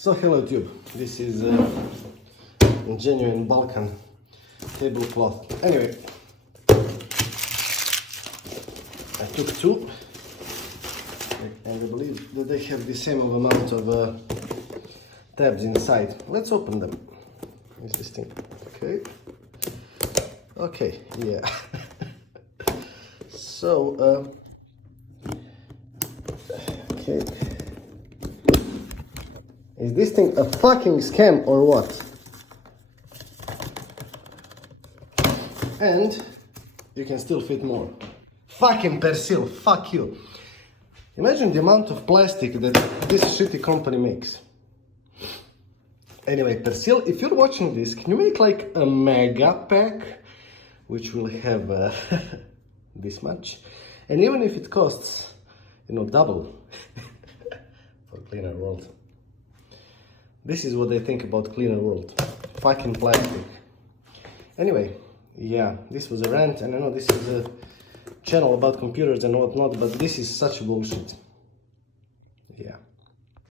So hello Tube, this is genuine Balkan tablecloth. Anyway, I took two, and I believe that they have the same amount of tabs inside. Let's open them. Is this thing okay? Okay, yeah. So, okay. Is this thing a fucking scam or what? And you can still fit more. Fucking Persil, fuck you. Imagine the amount of plastic that this shitty company makes. Anyway, Persil, if you're watching this, can you make like a mega pack, which will have this much? And even if it costs, you know, double for cleaner world. This is what they think about cleaner world. Fucking plastic. Anyway, yeah, this was a rant, and I know this is a channel about computers and whatnot, but this is such bullshit. Yeah.